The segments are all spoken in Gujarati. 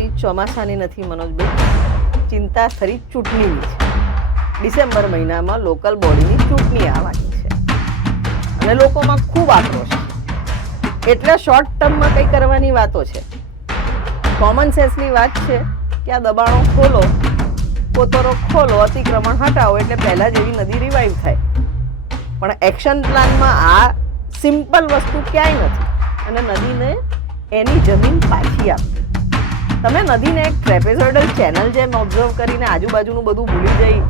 ખરી ચોમાસાની નથી મનોજભાઈ, ચિંતા ખરી ચૂંટણીની છે. ડિસેમ્બર મહિનામાં લોકલ બોડીની ચૂંટણી આવવાની છે અને લોકોમાં ખૂબ આક્રોશ છે. એટલે શોર્ટ ટર્મમાં કંઈ કરવાની વાતો છે. કોમન સેન્સની વાત છે કે આ દબાણો ખોલો, કોતરો ખોલો, અતિક્રમણ હટાવો એટલે પહેલાં જેવી નદી રિવાઈવ થાય. પણ એક્શન પ્લાનમાં આ સિમ્પલ વસ્તુ ક્યાંય નથી અને નદીને એની જમીન પાછી આપવી. તમે નદીને એક ટ્રેપેઝોઇડલ ચેનલ જેમ ઓબ્ઝર્વ કરીને આજુબાજુનું બધું ભૂલી જઈ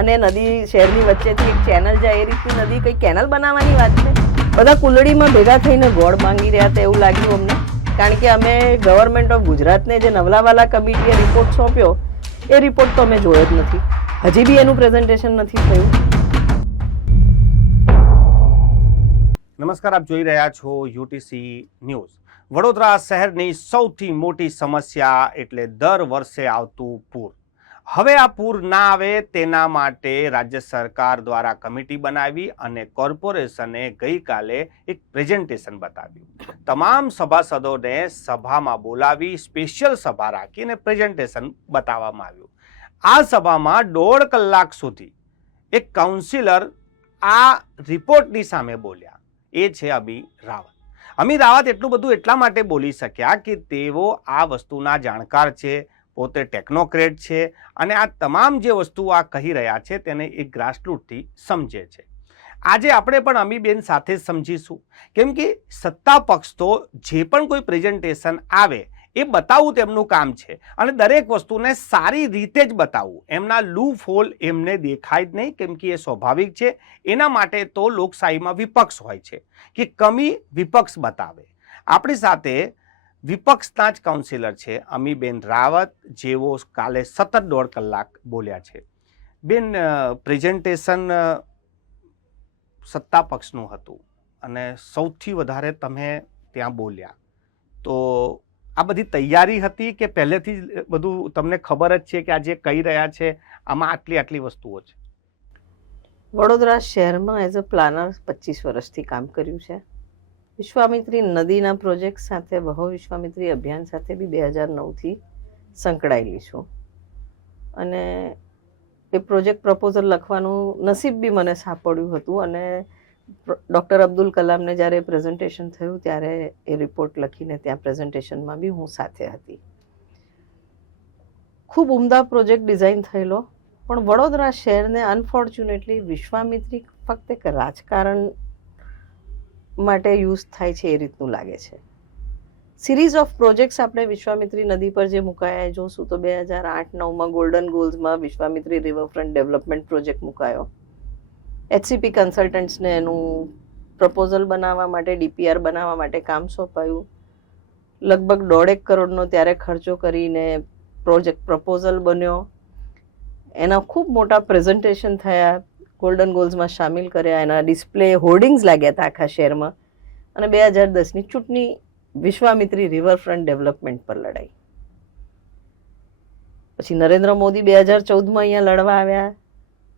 અને નદી શહેરની વચ્ચેથી એક ચેનલ જાય એ રીતની નદી કંઈ કેનલ બનાવવાની વાત છે? બધા કુલડીમાં ભેગા થઈને ગોળ માંગી રહ્યા હતા એવું લાગ્યું અમને, કારણ કે અમે ગવર્મેન્ટ ઓફ ગુજરાતને જે નવલાવાલા કમિટીએ રિપોર્ટ સોંપ્યો એ રિપોર્ટ તો અમે જોયો જ નથી. હજી બી એનું પ્રેઝન્ટેશન નથી થયું. નમસ્કાર, આપ જોઈ રહ્યા છો યુટીસી ન્યૂઝ. વડોદરા શહેરની સૌથી મોટી સમસ્યા એટલે દર વર્ષે આવતું પૂર. હવે આ પૂર ના આવે તેના માટે રાજ્ય સરકાર દ્વારા કમિટી બનાવી અને કોર્પોરેશને ગઈકાલે એક પ્રેઝન્ટેશન બતાવ્યું. તમામ સભાસદોને સભામાં બોલાવી સ્પેશિયલ સભા રાખીને પ્રેઝન્ટેશન બતાવવામાં આવ્યું. આ સભામાં 1.5 કલાક સુધી એક કાઉન્સિલર આ રિપોર્ટની સામે બોલ્યા. એ છે અમી રાવત. અમી રાવત એટલું બધું એટલા માટે બોલી શક્યા કે તેઓ આ વસ્તુના જાણકાર છે, પોતે ટેકનોક્રેટ છે અને આ તમામ જે વસ્તુઓ આ કહી રહ્યા છે તેને એક ગ્રાસરૂટથી સમજે છે. આજે આપણે પણ અમીબેન સાથે સમજીશું, કેમ કે સત્તા પક્ષ તો જે પણ કોઈ પ્રેઝન્ટેશન આવે એ બતાવવું તેમનું કામ છે અને દરેક વસ્તુને સારી રીતે જ બતાવવું. એમના લૂપ હોલ એમને દેખાય જ નહીં, કેમ કે એ સ્વાભાવિક છે. એના માટે તો લોકશાહીમાં વિપક્ષ હોય છે કે કમી વિપક્ષ બતાવે. આપણી સાથે વિપક્ષના જ કાઉન્સિલર છે અમીબેન રાવત, જેઓ કાલે સતત 1.5 કલાક બોલ્યા છે. બેન, પ્રેઝન્ટેશન સત્તા પક્ષનું હતું અને સૌથી વધારે તમે ત્યાં બોલ્યા, તો આ બધી તૈયારી હતી કે પહેલેથી જ બધું તમને ખબર જ છે કે આ જે કહી રહ્યા છે આમાં આટલી વસ્તુઓ છે? વડોદરા શહેરમાં એઝ અ પ્લાનર 25 વર્ષથી કામ કર્યું છે. વિશ્વામિત્રી નદીના પ્રોજેક્ટ સાથે, બહુ વિશ્વામિત્રી અભિયાન સાથે બી 2009થી સંકળાયેલી છું અને એ પ્રોજેક્ટ પ્રપોઝલ લખવાનું નસીબ બી મને સાંપડ્યું હતું અને ડૉક્ટર અબ્દુલ કલામને જ્યારે પ્રેઝન્ટેશન થયું ત્યારે એ રિપોર્ટ લખીને ત્યાં પ્રેઝન્ટેશનમાં બી હું સાથે હતી. ખૂબ ઉમદા પ્રોજેક્ટ ડિઝાઇન થયેલો, પણ વડોદરા શહેરને અનફોર્ચ્યુનેટલી વિશ્વામિત્રી ફક્ત એક રાજકારણ માટે યુઝ થાય છે એ રીતનું લાગે છે. સિરીઝ ઓફ પ્રોજેક્ટ્સ આપણે વિશ્વામિત્રી નદી પર જે મુકાયા જોશું તો 2008-9માં ગોલ્ડન ગોલ્સમાં વિશ્વામિત્રી રિવરફ્રન્ટ ડેવલપમેન્ટ પ્રોજેક્ટ મુકાયો. એચસીપી કન્સલ્ટન્ટ્સને એનું પ્રપોઝલ બનાવવા માટે, ડીપીઆર બનાવવા માટે કામ સોંપાયું. લગભગ 1.5 કરોડનો ત્યારે ખર્ચો કરીને પ્રોજેક્ટ પ્રપોઝલ બન્યો. એના ખૂબ મોટા પ્રેઝન્ટેશન થયા, ગોલ્ડન ગોલ્સમાં સામેલ કર્યા, એના ડિસ્પ્લે હોર્ડિંગ્સ લાગ્યા હતા આખા શહેરમાં અને 2010ની ચૂંટણી વિશ્વામિત્રી રિવરફ્રન્ટ ડેવલપમેન્ટ પર લડાઈ. પછી નરેન્દ્ર મોદી 2014માં અહીંયા લડવા આવ્યા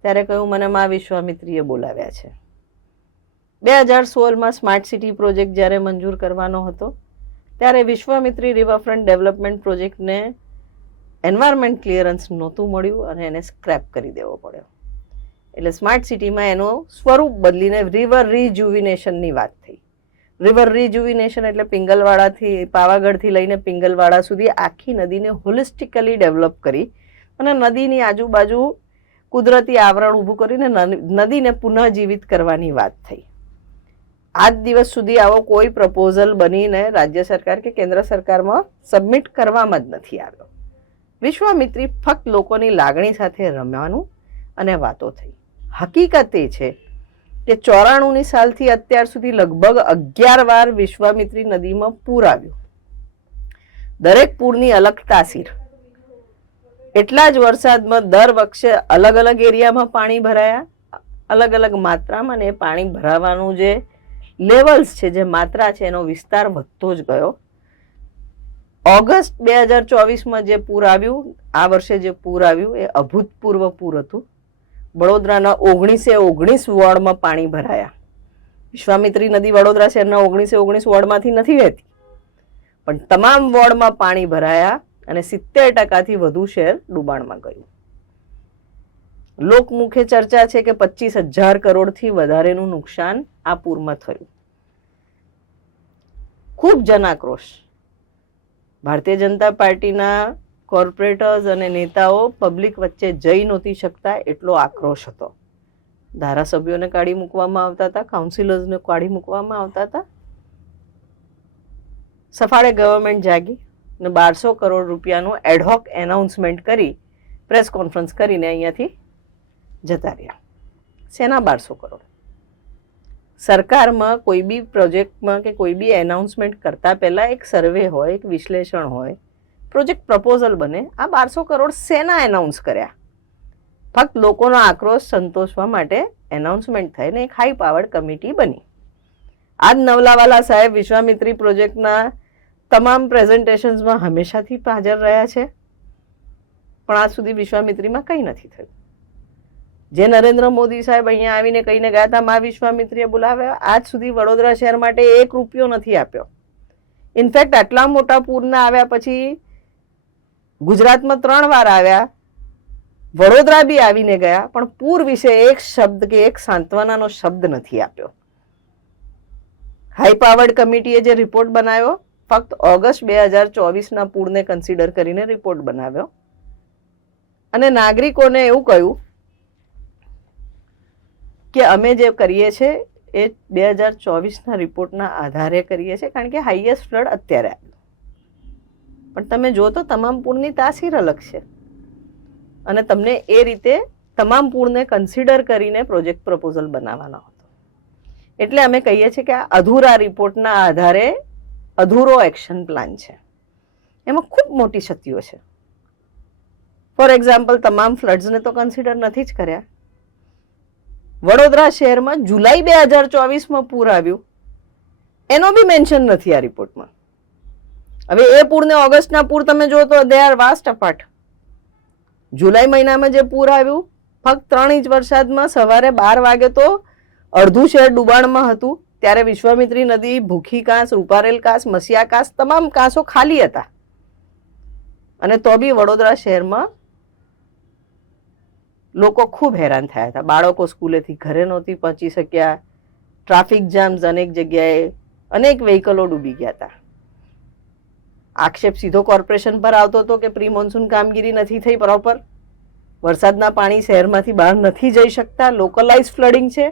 ત્યારે કહ્યું મને મા વિશ્વામિત્રીએ બોલાવ્યા છે. 2016માં સ્માર્ટ સિટી પ્રોજેક્ટ જ્યારે મંજૂર કરવાનો હતો ત્યારે વિશ્વામિત્રી રિવરફ્રન્ટ ડેવલપમેન્ટ પ્રોજેક્ટને એન્વાયરમેન્ટ ક્લિયરન્સ નહોતું મળ્યું અને એને સ્ક્રેપ કરી દેવો પડ્યો. એટલે સ્માર્ટ સિટીમાં એનું સ્વરૂપ બદલીને રિવર રિજુવિનેશનની વાત થઈ. રિવર રિજુવિનેશન એટલે પિંગલવાડાથી, પાવાગઢથી લઈને પિંગલવાડા સુધી આખી નદીને હોલિસ્ટિકલી ડેવલપ કરી અને નદીની આજુબાજુ કુદરતી આવરણ ઊભું કરીને નદીને પુનઃજીવિત કરવાની વાત થઈ. આજ દિવસ સુધી આવો કોઈ પ્રપોઝલ બનીને રાજ્ય સરકાર કે કેન્દ્ર સરકારમાં સબમિટ કરવામાં જ નથી આવ્યો. વિશ્વામિત્રી ફક્ત લોકોની લાગણી સાથે રમવાનું અને વાતો થઈ. હકીકત એ છે કે 94ની સાલથી અત્યાર સુધી લગભગ 11 વાર વિશ્વામિત્રી નદીમાં પૂર આવ્યું. દરેક પૂરની અલગ તાસીર. એટલા જ વરસાદમાં દર વખતે અલગ અલગ એરિયામાં પાણી ભરાયા, અલગ અલગ માત્રામાં, અને એ પાણી ભરાવાનું જે લેવલ્સ છે, જે માત્રા છે, એનો વિસ્તાર વધતો જ ગયો. ઓગસ્ટ 2024માં જે પૂર આવ્યું, આ વર્ષે જે પૂર આવ્યું એ અભૂતપૂર્વ પૂર હતું. વડોદરાના 19 વોર્ડમાં પાણી ભરાયા. વિશ્વામિત્રી નદી વડોદરા શહેરના 19 વોર્ડમાંથી નથી વહેતી, પણ તમામ વોર્ડમાં પાણી ભરાયા અને 70% વધુ શેર ડૂબાણમાં ગયું. લોકમુખે ચર્ચા છે કે 25,000 કરોડથી વધારેનું નુકસાન આ પૂરમાં થયું. ખૂબ જનાક્રોશ. ભારતીય જનતા પાર્ટીના કોર્પોરેટર્સ અને નેતાઓ પબ્લિક વચ્ચે જઈ નહોતી શકતા, એટલો આક્રોશ હતો. ધારાસભ્યોને કાઢી મૂકવામાં આવતા હતા, કાઉન્સિલર્સને કાઢી મૂકવામાં આવતા હતા. સફાળે ગવર્મેન્ટ જાગી અને 1200 કરોડ રૂપિયાનું એડહોક એનાઉન્સમેન્ટ કરી પ્રેસ કોન્ફરન્સ કરીને અહીંયાથી જતા રહ્યા. શેના 1200 કરોડ? સરકારમાં કોઈ બી પ્રોજેક્ટમાં કે કોઈ બી એનાઉન્સમેન્ટ કરતા પહેલા એક સર્વે હોય, એક વિશ્લેષણ હોય, પ્રોજેક્ટ પ્રપોઝલ બને. આ 1200 કરોડ શેના એનાઉન્સ કર્યા? ફક્ત લોકોનો આક્રોશ સંતોષવા માટે એનાઉન્સમેન્ટ થઈને એક હાઈ પાવર્ડ કમિટી બની. આજ નવલાવાલા સાહેબ વિશ્વામિત્રી પ્રોજેક્ટના તમામ પ્રેઝન્ટેશન્સમાં હંમેશાથી હાજર રહ્યા છે, પણ આજ સુધી વિશ્વામિત્રીમાં કંઈ નથી થયું. જે નરેન્દ્ર મોદી સાહેબ અહીંયા આવીને કહીને ગયા હતા મા વિશ્વામિત્રીએ બોલાવ્યા, આજ સુધી વડોદરા શહેર માટે 1 રૂપિયો નથી આપ્યો. ઇનફેક્ટ આટલા મોટા પૂરના આવ્યા પછી ગુજરાતમાં 3 વાર આવ્યા, વડોદરા બી આવીને ગયા, પણ પૂર વિશે એક શબ્દ કે એક સાંત્વનાનો શબ્દ નથી આપ્યો. હાઈ પાવર્ડ કમિટીએ જે રિપોર્ટ બનાવ્યો, ફક્ત ઓગસ્ટ 2024ના પૂરને કન્સિડર કરીને રિપોર્ટ બનાવ્યો અને નાગરિકોને એવું કહ્યું કે અમે જે કરીએ છીએ એ 2024ના રિપોર્ટના આધારે કરીએ છીએ, કારણ કે હાઈએસ્ટ ફ્લડ અત્યારે આવ્યું. પણ તમે જો તો તમામ પૂરની તાસીર અલગ છે અને તમને એ રીતે તમામ પૂરને કન્સિડર કરીને પ્રોજેક્ટ પ્રપોઝલ બનાવવાનો હતો. એટલે અમે કહીએ છીએ કે આ અધૂરા રિપોર્ટના આધારે અધૂરો એક્શન પ્લાન છે. એમાં ખૂબ મોટી ક્ષતિઓ છે. ફોર એક્ઝામ્પલ, તમામ ફ્લડ્સને તો કન્સિડર નથી જ કર્યા. વડોદરા શહેરમાં જુલાઈ 2024માં પૂર આવ્યું, એનો બી મેન્શન નથી આ રિપોર્ટમાં. હવે એ પૂર ને ઓગસ્ટના પૂર તમે જો તો દે આર વાસ્ટ અપાર્ટ. જુલાઈ મહિનામાં જે પૂર આવ્યું, ફક્ત 3 ઇંચ વરસાદમાં સવારે 12 વાગે તો અડધું શહેર ડુબાણમાં હતું. ત્યારે વિશ્વામિત્રી નદી, ભૂખી કાંસ, રૂપારેલ કાંસ, મસિયા કાંસ, તમામ કાંસો ખાલી હતા. અને તો બી વડોદરા શહેરમાં લોકો ખૂબ હેરાન થયા હતા. બાળકો સ્કૂલેથી ઘરે નહોતી પહોંચી શક્યા. ટ્રાફિક જામ્સ અનેક જગ્યાએ, અનેક વ્હીકલો ડૂબી ગયા હતા. આક્ષેપ સીધો કોર્પોરેશન પર આવતો હતો કે પ્રી મોન્સૂન કામગીરી નથી થઈ પ્રોપર, વરસાદના પાણી શહેરમાંથી બહાર નથી જઈ શકતા, લોકલાઇઝ ફ્લડિંગ છે.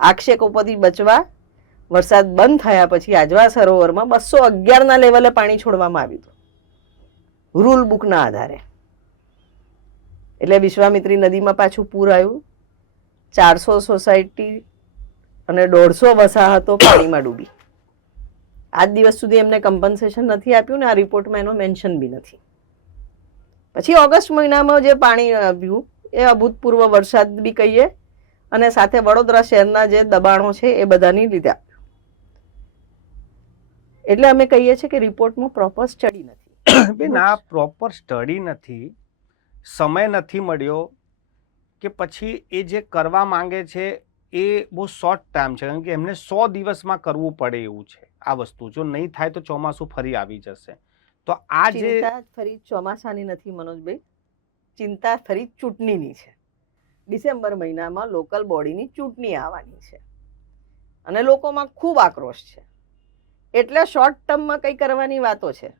આક્ષેપો પરથી બચવા વરસાદ બંધ થયા પછી આજવા સરોવરમાં 211ના લેવલે પાણી છોડવામાં આવ્યું હતું રૂલ બુકના આધારે. એટલે વિશ્વામિત્રી નદીમાં પાછું પૂર આવ્યું. 400 સોસાયટી અને 150 વસાહતો પાણીમાં ડૂબી. આજ દિવસ સુધી એમને કમ્પન્સેશન નથી આપ્યું ને આ રિપોર્ટમાં એનો મેન્શન બી નથી. પછી ઓગસ્ટ મહિનામાં જે પાણી આવ્યું એ અભૂતપૂર્વ વરસાદ બી કહીએ અને સાથે વડોદરા શહેરના જે દબાણો છે એ બધાની લીધે. એટલે અમે કહીએ છીએ કે રિપોર્ટમાં પ્રોપર સ્ટડી નથી. બેન, આ પ્રોપર સ્ટડી નથી, સમય નથી મળ્યો કે પછી એ જે કરવા માંગે છે એ બહુ શોર્ટ ટાઈમ છે, કારણ કે એમને 100 દિવસમાં કરવું પડે એવું છે આ વસ્તુ. જો નહીં થાય તો ચોમાસું ફરી આવી જશે. તો આ જે ચિંતા ફરી ચોમાસાની નથી મનોજભાઈ, ચિંતા ફરી ચૂંટણીની છે. ડિસેમ્બર મહિનામાં લોકલ બોડીની ચૂંટણી આવવાની છે અને લોકોમાં ખૂબ આક્રોશ છે. એટલે શોર્ટ ટર્મમાં કંઈ કરવાની વાતો છે.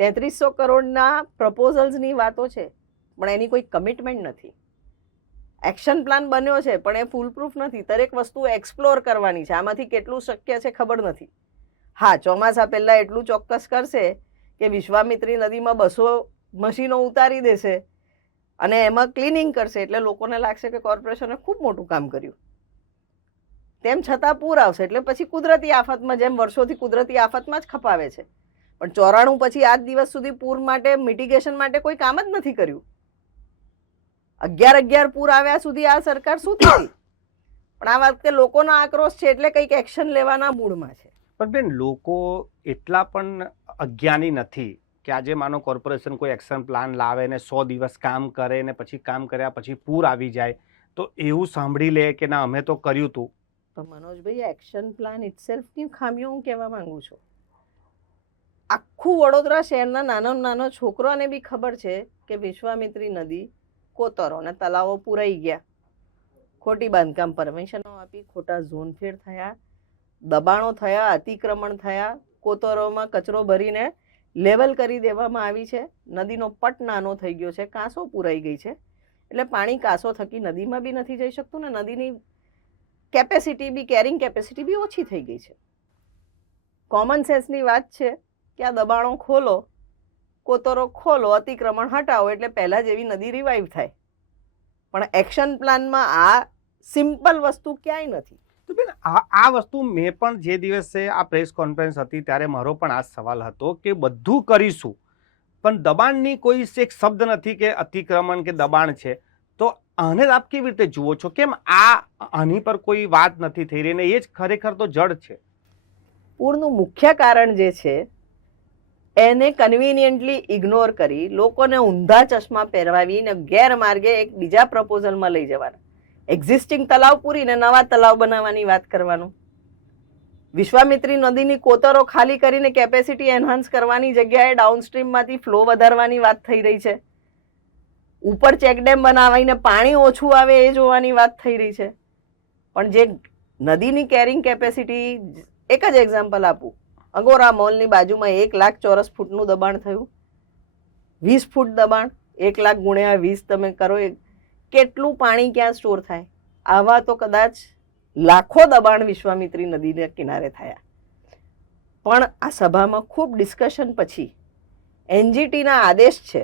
3300 કરોડના પ્રપોઝલ્સની વાતો છે, પણ એની કોઈ કમિટમેન્ટ નથી. એક્શન પ્લાન બન્યો છે પણ એ ફૂલ પ્રૂફ નથી. દરેક વસ્તુ એક્સપ્લોર કરવાની છે. આમાંથી કેટલું શક્ય છે ખબર નથી. હા, ચોમાસા પહેલા એટલું ચોક્કસ કરશે કે વિશ્વામિત્રી નદીમાં 200 મશીનો ઉતારી દેશે અને એમાં ક્લિનિંગ કરશે, એટલે લોકોને લાગશે કે કોર્પોરેશને ખૂબ મોટું કામ કર્યું. તેમ છતાં પૂર આવશે એટલે પછી કુદરતી આફતમાં, જેમ વર્ષોથી કુદરતી આફતમાં જ ખપાવે છે, પણ 94 પછી આજ દિવસ સુધી પૂર માટે, મિટિગેશન માટે કોઈ કામ જ નથી કર્યું. 11 પૂર આવ્યા સુધી આ સરકાર શું થઈ? પણ આ વખતે લોકોનો આક્રોશ છે એટલે કંઈક એક્શન લેવાના મૂડમાં છે. પણ બેન, લોકો એટલા પણ અજ્ઞાની નથી કે આજે માનો કોર્પોરેશન કોઈ એક્શન પ્લાન લાવે ને 100 દિવસ કામ કરે ને પછી કામ કર્યા પછી પૂર આવી જાય તો એવું સાંભળી લે કે ના અમે તો કર્યું હતું. તો મનોજભાઈ, એક્શન પ્લાન ઇટસેલ્ફની ખામીઓ હું કહેવા માંગુ છું. આખું વડોદરા શહેરના નાનો છોકરાને બી ખબર છે કે વિશ્વામિત્રી નદી, કોતરો અને તલાવો પૂરાઈ ગયા, ખોટી બાંધકામ પરમિશનો આપી, ખોટા ઝોન ફેર થયા, દબાણો થયા, અતિક્રમણ થયા, કોતરોમાં કચરો ભરીને લેવલ કરી દેવામાં આવી છે, નદીનો પટ નાનો થઈ ગયો છે, કાંસો પૂરાઈ ગઈ છે, એટલે પાણી કાંસો થકી નદીમાં બી નથી જઈ શકતું ને નદીની કેપેસિટી બી, કેરિંગ કેપેસિટી બી ઓછી થઈ ગઈ છે. કોમન સેન્સની વાત છે કે આ દબાણો ખોલો, કોતરો ખોલો, અતિક્રમણ હટાવો એટલે પહેલાં જેવી નદી રિવાઈવ થાય. પણ એક્શન પ્લાનમાં આ સિમ્પલ વસ્તુ ક્યાંય નથી. તો બેન આ વસ્તુ મેં પણ જે દિવસે આ પ્રેસ કોન્ફરન્સ હતી ત્યારે મારો પણ આ સવાલ હતો કે બધું કરીશું પણ દબાણની કોઈ એક શબ્દ નથી કે અતિક્રમણ કે દબાણ છે, તો આને આપ કેવી રીતે જુઓ છો? કેમ આની પર કોઈ વાત નથી થઈ રહી ને એ જ ખરેખર તો જડ છે? પૂરનું મુખ્ય કારણ જે છે એને કન્વિનિયન્ટલી ઇગ્નોર કરી લોકોને ઊંધા ચશ્મા પહેરવાવીને ગેરમાર્ગે એક બીજા પ્રપોઝલમાં લઈ જવાના. એક્ઝિસ્ટિંગ તલાવ પૂરીને નવા તલાવ બનાવવાની વાત કરવાનું. વિશ્વામિત્રી નદીની કોતરો ખાલી કરીને કેપેસિટી એન્હાન્સ કરવાની જગ્યાએ ડાઉનસ્ટ્રીમમાંથી ફ્લો વધારવાની વાત થઈ રહી છે. ઉપર ચેકડેમ બનાવીને પાણી ઓછું આવે એ જોવાની વાત થઈ રહી છે. પણ જે નદીની કેરિંગ કેપેસિટી, એક જ એક્ઝામ્પલ આપું, અગોરા મોલની બાજુમાં 1 લાખ ચોરસ ફૂટનું દબાણ થયું, 20 ફૂટ દબાણ, 1 લાખ ગુણ્યા 20 તમે કરો, કેટલું પાણી ક્યાં સ્ટોર થાય? આવા તો કદાચ લાખો દબાણ વિશ્વામિત્રી નદીને કિનારે થયા. પણ આ સભામાં ખૂબ ડિસ્કશન પછી એનજીટીના આદેશ છે.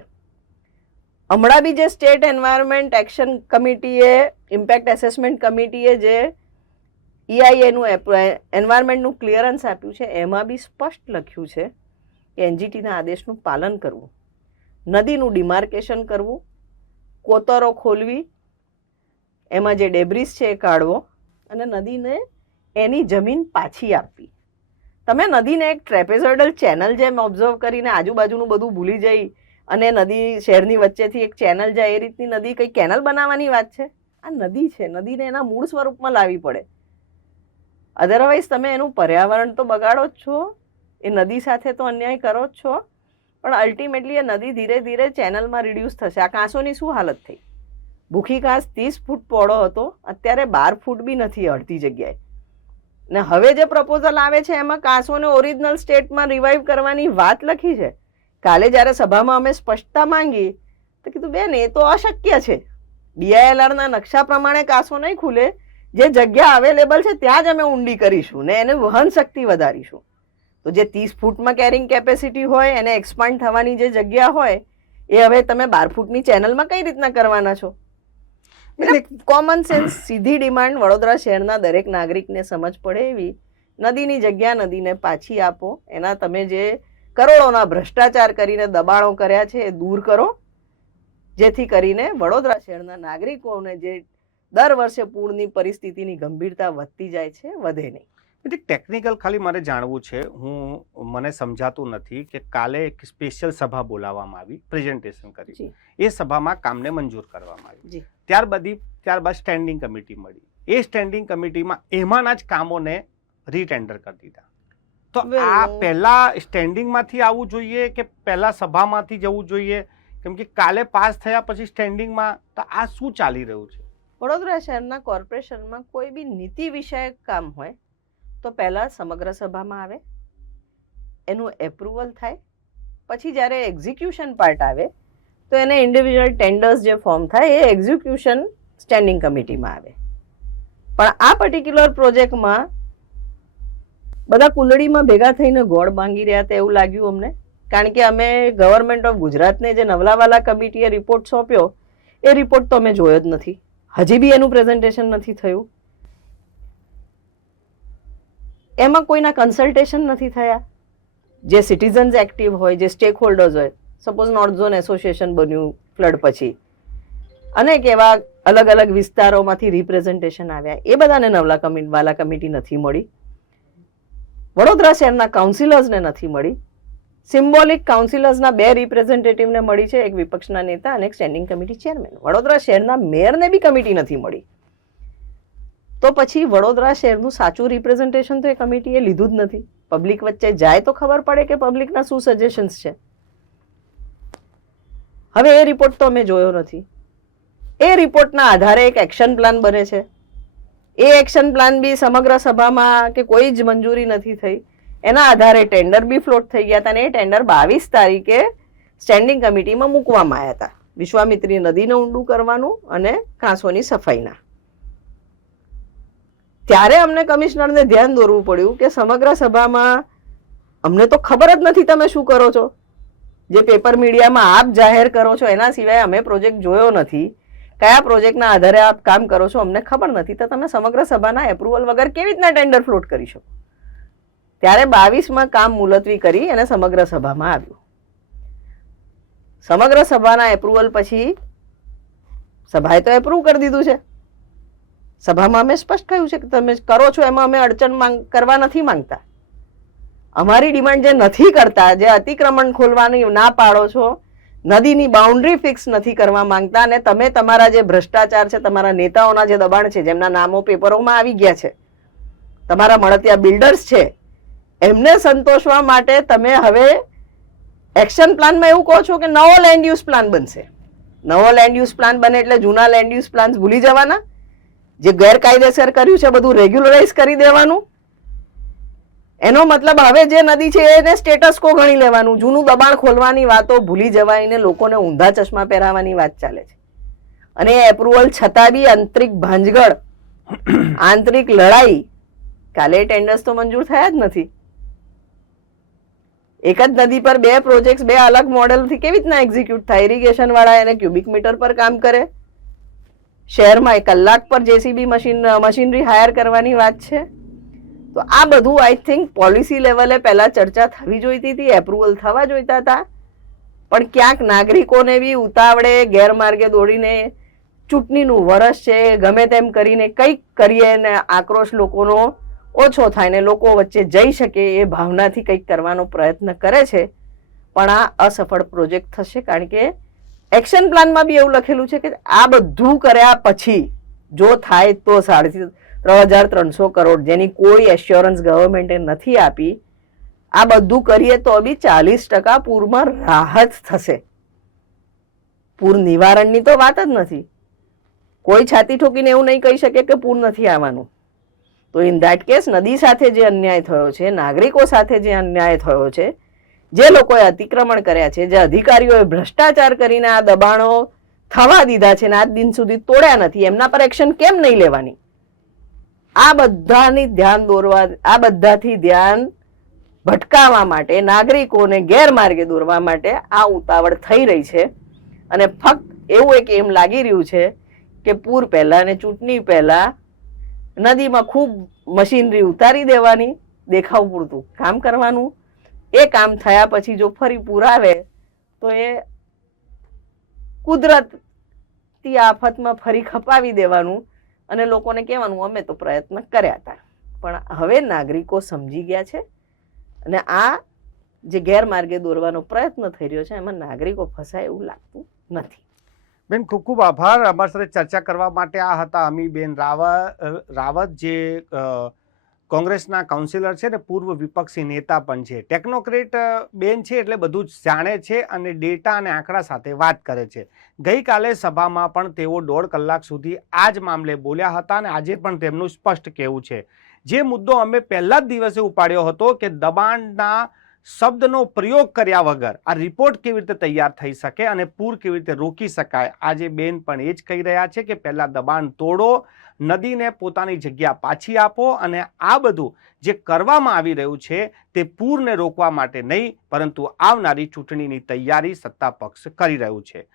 હમણાં બી જે સ્ટેટ એન્વાયરમેન્ટ એક્શન કમિટીએ, ઇમ્પેક્ટ એસેસમેન્ટ કમિટીએ જે EIAનું એન્વાયરમેન્ટનું ક્લિયરન્સ આપ્યું છે એમાં બી સ્પષ્ટ લખ્યું છે કે એનજીટીના આદેશનું પાલન કરવું, નદીનું ડિમાર્કેશન કરવું, કોતરો ખોલવી, એમાં જે ડેબ્રિસ છે એ કાઢવો અને નદીને એની જમીન પાછી આપવી. તમે નદીને એક ટ્રેપેઝોઇડલ ચેનલ જેમ ઓબ્ઝર્વ કરીને આજુબાજુનું બધું ભૂલી જઈ અને નદી શહેરની વચ્ચેથી એક ચેનલ જાય એ રીતની નદી કઈ કેનલ બનાવવાની વાત છે? આ નદી છે, નદીને એના મૂળ સ્વરૂપમાં લાવવી પડે. અધરવાઇઝ તમે એનું પર્યાવરણ તો બગાડો જ છો, એ નદી સાથે તો અન્યાય કરો જ છો, પણ અલ્ટિમેટલી એ નદી ધીરે ધીરે ચેનલમાં રિડ્યુસ થશે. આ કાંસોની શું હાલત થઈ? ભૂખી ઘાસ 30 ફૂટ પહોળો હતો, અત્યારે 12 ફૂટ બી નથી અડધી જગ્યાએ. ને હવે જે પ્રપોઝલ આવે છે એમાં કાંસોને ઓરિજિનલ સ્ટેટમાં રિવાઈવ કરવાની વાત લખી છે. કાલે જ્યારે સભામાં અમે સ્પષ્ટતા માંગી તો કીધું બેન એ તો અશક્ય છે, DILRના નકશા પ્રમાણે કાંસો નહીં ખુલે, જે જગ્યા અવેલેબલ છે ત્યાં જ અમે ઊંડી કરીશું ને એને વહન શક્તિ વધારીશું. તો જે 30 ફૂટમાં કેરિંગ કેપેસિટી હોય એને એક્સપાન્ડ થવાની જે જગ્યા હોય એ હવે તમે 12 ફૂટની ચેનલમાં કઈ રીતના કરવાના છો? કોમન સેન્સ, સીધી ડિમાન્ડ વડોદરા શહેરના દરેક નાગરિકને સમજ પડે એવી, નદીની જગ્યા નદીને પાછી આપો. એના તમે જે કરોડોના ભ્રષ્ટાચાર કરીને દબાણો કર્યા છે એ દૂર કરો, જેથી કરીને વડોદરા શહેરના નાગરિકોને જે દર વર્ષે પૂરની પરિસ્થિતિની ગંભીરતા વધતી જાય છે વધે નહીં. ટેકનિકલ ખાલી મારે જાણવું છે, મને સમજાતું નથી કે કાલે એક સ્પેશિયલ સભા બોલાવવામાં આવી, પ્રેઝન્ટેશન કરી, એ સભામાં કામને મંજૂર કરવામાં આવી, ત્યારબાદ સ્ટેન્ડિંગ કમિટી મળી, એ સ્ટેન્ડિંગ કમિટીમાં એમાંના જ કામોને રીટેન્ડર કરી દીધા. તો આ પહેલા સ્ટેન્ડિંગમાંથી આવવું જોઈએ કે પહેલા સભામાંથી જવું જોઈએ? કેમ કે કાલે પાસ થયા પછી સ્ટેન્ડિંગમાં, તો આ શું ચાલી રહ્યું છે? વડોદરા શહેરના કોર્પોરેશનમાં કોઈ બી નીતિ વિષયક કામ હોય તો પહેલાં સમગ્ર સભામાં આવે, એનું એપ્રુવલ થાય, પછી જ્યારે એક્ઝિક્યુશન પાર્ટ આવે તો એને ઇન્ડિવિજ્યુઅલ ટેન્ડર્સ જે ફોર્મ થાય એ એક્ઝિક્યુશન સ્ટેન્ડિંગ કમિટીમાં આવે. પણ આ પર્ટિક્યુલર પ્રોજેક્ટમાં બધા કુંડળીમાં ભેગા થઈને ગોળ બાંગી રહ્યા હતા એવું લાગ્યું અમને, કારણ કે અમે ગવર્મેન્ટ ઓફ ગુજરાતને જે નવલાવાલા કમિટીએ રિપોર્ટ સોંપ્યો એ રિપોર્ટ તો અમે જોયો જ નથી, હજી બી એનું પ્રેઝન્ટેશન નથી થયું, એમાં કોઈના કન્સલ્ટેશન નથી થયા. જે સિટીઝન્સ એક્ટિવ હોય, જે સ્ટેક હોલ્ડર્સ હોય, સપોઝ નોર્થ ઝોન એસોસિએશન બન્યું ફ્લડ પછી, અનેક એવા અલગ અલગ વિસ્તારોમાંથી રિપ્રેઝન્ટેશન આવ્યા, એ બધાને નવલાવાલા કમિટી નથી મળી. વડોદરા શહેરના કાઉન્સિલર્સને નથી મળી. સિમ્બોલિક કાઉન્સિલર્સના 2 રિપ્રેઝેન્ટેટિવને મળી છે, એક વિપક્ષના નેતા અને એક સ્ટેન્ડિંગ કમિટી ચેરમેન. વડોદરા શહેરના મેયરને બી કમિટી નથી મળી. તો પછી વડોદરા શહેરનું સાચું રિપ્રેઝન્ટેશન તો એ કમિટીએ લીધું જ નથી. પબ્લિક વચ્ચે જાય તો ખબર પડે કે પબ્લિકના શું સજેશન્સ છે. હવે એ રિપોર્ટ તો અમે જોયો નથી. એ રિપોર્ટના આધારે એક એક્શન પ્લાન બને છે. એ એક્શન પ્લાન બી સમગ્ર સભામાં કે કોઈ જ મંજૂરી નથી થઈ. એના આધારે ટેન્ડર બી ફ્લોટ થઈ ગયા હતા અને એ ટેન્ડર 22 તારીખે સ્ટેન્ડિંગ કમિટીમાં મૂકવામાં આવ્યા હતા. વિશ્વામિત્રી નદીને ઊંડું કરવાનું અને કાંસોની સફાઈના. ત્યારે અમને કમિશનરને ધ્યાન દોરવું પડ્યું કે સમગ્ર સભામાં અમને તો ખબર જ નથી તમે શું કરો છો. જે પેપર મીડિયામાં આપ જાહેર કરો છો એના સિવાય અમે પ્રોજેક્ટ જોયો નથી. કયા પ્રોજેક્ટના આધારે આપ કામ કરો છો અમને ખબર નથી. તો તમે સમગ્ર સભાના એપ્રુવલ વગર કેવી રીતના ટેન્ડર ફ્લોટ કરી શકો? ત્યારે 22માં કામ મુલતવી કરી અને સમગ્ર સભામાં આવ્યું. સમગ્ર સભાના એપ્રુવલ પછી સભાએ તો એપ્રુવ કરી દીધું છે. સભામાં અમે સ્પષ્ટ કહ્યું છે કે તમે કરો છો એમાં અમે અડચણ કરવા નથી માંગતા. અમારી ડિમાન્ડ જે નથી કરતા, જે અતિક્રમણ ખોલવાની ના પાડો છો, નદીની બાઉન્ડ્રી ફિક્સ નથી કરવા માંગતા અને તમે તમારા જે ભ્રષ્ટાચાર છે, તમારા નેતાઓના જે દબાણ છે, જેમના નામો પેપરોમાં આવી ગયા છે, તમારા મળતિયા બિલ્ડર્સ છે, એમને સંતોષવા માટે તમે હવે એક્શન પ્લાનમાં એવું કહો છો કે નવો લેન્ડ યુઝ પ્લાન બનશે. નવો લેન્ડ યુઝ પ્લાન બને એટલે જૂના લેન્ડ યુઝ પ્લાન્સ ભૂલી જવાના. જે ગેરકાયદેસર કર્યું છે બધું રેગ્યુલરાઇઝ કરી દેવાનું. એનો મતલબ હવે જે નદી છે એને સ્ટેટસ કો ગણી લેવાનું. જૂનું દબાણ ખોલવાની વાતો ભૂલી જવાઈને લોકોને ઊંધા ચશ્મા પહેરાવાની વાત ચાલે છે. અને એપ્રુવલ છતાં બી આંતરિક ભાંજગડ, આંતરિક લડાઈ, કાલે ટેન્ડર્સ તો મંજૂર થયા જ નથી. એક જ નદી પર 2 પ્રોજેક્ટ 2 અલગ મોડેલથી કેવી રીતના એક્ઝિક્યુટ થાય? ઇરિગેશન વાળા એને ક્યુબિક મીટર પર કામ કરે, શહેરમાં 1 કલાક પર જેસીબી મશીનરી હાયર કરવાની વાત છે. તો આ બધું આઈ થિંક પોલિસી લેવલે પહેલા ચર્ચા થવી જોઈતી હતી, એપ્રુવલ થવા જોઈતા હતા. પણ ક્યાંક નાગરિકોને બી ઉતાવળે ગેરમાર્ગે દોડીને ચૂંટણીનું વર્ષ છે ગમે તેમ કરીને કંઈક કરીએ ને આક્રોશ લોકોનો ઓછો થાય ને લોકો વચ્ચે જઈ શકે એ ભાવનાથી કંઈક કરવાનો પ્રયત્ન કરે છે. પણ આ અસફળ પ્રોજેક્ટ થશે. કારણ કે એક્શન પ્લાનમાં બી એવું લખેલું છે કે આ બધું કર્યા પછી જો થાય તો 3,300 કરોડ, જેની કોઈ એશ્યોરન્સ ગવર્મેન્ટે નથી આપી, આ બધું કરીએ તો બી 40% પૂરમાં રાહત થશે. પૂર નિવારણની તો વાત જ નથી. કોઈ છાતી ઠોકીને એવું નહીં કહી શકે કે પૂર નથી આવવાનું. તો ઇન ધેટ કેસ નદી સાથે જે અન્યાય થયો છે, નાગરિકો સાથે જે અન્યાય થયો છે, જે લોકોએ અતિક્રમણ કર્યા છે, જે અધિકારીઓએ ભ્રષ્ટાચાર કરીને આ દબાણો થવા દીધા છે ને આજ દિન સુધી તોડ્યા નથી, એમના પર એક્શન કેમ નહીં લેવાની? આ બધાની ધ્યાન દોરવા, આ બધાથી ધ્યાન ભટકાવવા માટે, નાગરિકોને ગેરમાર્ગે દોરવા માટે આ ઉતાવળ થઈ રહી છે. અને ફક્ત એવું એક એમ લાગી રહ્યું છે કે પૂર પહેલા અને ચૂંટણી પહેલા નદીમાં ખૂબ મશીનરી ઉતારી દેવાની, દેખાવ પૂરતું કામ કરવાનું. એ કામ થયા પછી જો ફરી પૂર આવે તો એ કુદરતી આફતમાં ફરી ખપાવી દેવાનું અને લોકોને કહેવાનું અમે તો પ્રયત્ન કર્યા હતા. પણ હવે નાગરિકો સમજી ગયા છે અને આ જે ગેરમાર્ગે દોરવાનો પ્રયત્ન થઈ રહ્યો છે એમાં નાગરિકો ફસાય એવું લાગતું નથી. બેન, ખૂબ ખૂબ આભાર. અમારી સાથે ચર્ચા કરવા માટે આ હતા અમીબેન રાવત, જે કોંગ્રેસના કાઉન્સિલર છે ને પૂર્વ વિપક્ષી નેતા પણ છે. ટેકનોક્રેટ બેન છે એટલે બધું જ જાણે છે અને ડેટા અને આંકડા સાથે વાત કરે છે. ગઈકાલે સભામાં પણ તેઓ 1.5 કલાક સુધી આ જ મામલે બોલ્યા હતા અને આજે પણ તેમનું સ્પષ્ટ કહેવું છે. જે મુદ્દો અમે પહેલા જ દિવસે ઉપાડ્યો હતો કે દબાણના શબ્દનો પ્રયોગ કર્યા વગર આ રિપોર્ટ કેવી રીતે તૈયાર થઈ શકે અને પૂર કેવી રીતે રોકી શકાય, આજે બેન પણ એ જ કહી રહ્યા છે કે પહેલા દબાણ તોડો, નદીને પોતાની જગ્યા પાછી આપો અને આ બધું જે કરવામાં આવી રહ્યું છે તે પૂરને રોકવા માટે નહીં પરંતુ આવનારી ચૂંટણીની તૈયારી સત્તા પક્ષ કરી રહ્યું છે.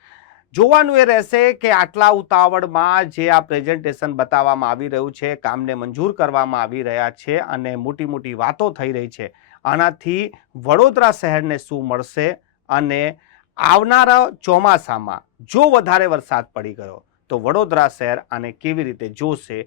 જોવાનું એ રહેશે કે આટલા ઉતાવળમાં જે આ પ્રેઝન્ટેશન બતાવવામાં આવી રહ્યું છે, કામને મંજૂર કરવામાં આવી રહ્યા છે અને મોટી મોટી વાતો થઈ રહી છે, આનાથી વડોદરા શહેરને શું મળશે અને આવનારા ચોમાસામાં જો વધારે વરસાદ પડી ગયો તો વડોદરા શહેર આને કેવી રીતે જોશે